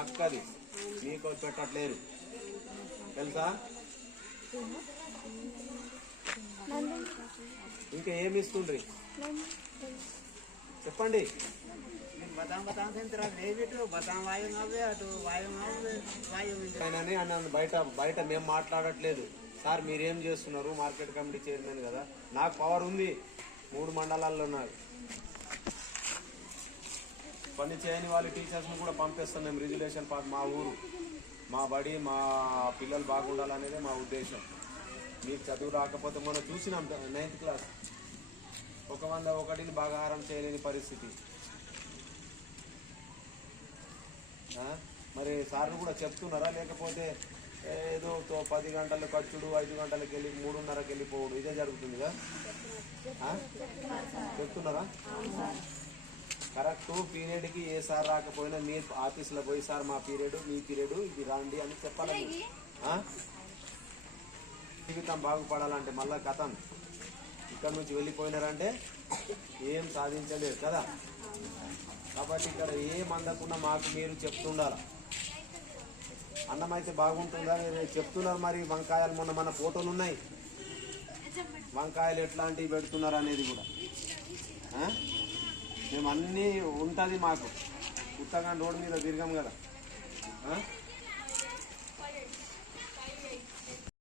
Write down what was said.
హక్కు అది మీకు పెట్టట్లేరు తెలుసా? ఇంకా ఏమి ఇస్తుండ్రి? చెప్పండి. బయట బయట మేము మాట్లాడట్లేదు. సార్ మీరేం చేస్తున్నారు? మార్కెట్ కమిటీ చైర్మన్ కదా. నాకు పవర్ ఉంది. మూడు మండలాల్లో ఉన్నారు. పని చేయని వాళ్ళ టీచర్స్ని కూడా పంపిస్తాం మేము రిజర్వేషన్ పార్ట్ మా ఊరు. మా బడి మా పిల్లలు బాగుండాలనేదే మా ఉద్దేశం. మీకు చదువు రాకపోతే మనం చూసినాం నైన్త్ క్లాస్ ఒక వంద ఒకటిని బాగా ఆహారం చేయలేని పరిస్థితి. మరి సార్లు కూడా చెప్తున్నారా? లేకపోతే ఏదో తో- పది గంటలు ఖర్చుడు ఐదు గంటలకు వెళ్ళి మూడున్నరకి వెళ్ళిపోవడు. ఇదే జరుగుతుందిగా? చెప్తున్నారా? కరెక్ట్ పీరియడ్కి ఏ సార్ రాకపోయినా మీ ఆఫీస్లో పోయి సార్ మా పీరియడ్ మీ పీరియడ్ ఇది రాండి అని చెప్పాలి మీరు. ఆ? జీవితం బాగుపడాలంటే మళ్ళా కథం. ఇక్కడ నుంచి వెళ్ళిపోయినారంటే ఏం సాధించలేరు కదా? కాబట్టి ఇక్కడ ఏం అందకుండా మాకు మీరు చెప్తుండాలి. అన్నం అయితే బాగుంటుందా మీరు చెప్తున్నారు మరి వంకాయలు మొన్న మన ఫోటోలు ఉన్నాయి. వంకాయలు ఎట్లాంటివి పెడుతున్నారు అనేది కూడా? మేము అన్నీ ఉంటుంది మాకు. ఉత్తగా రోడ్డు మీద తిరగం కదా.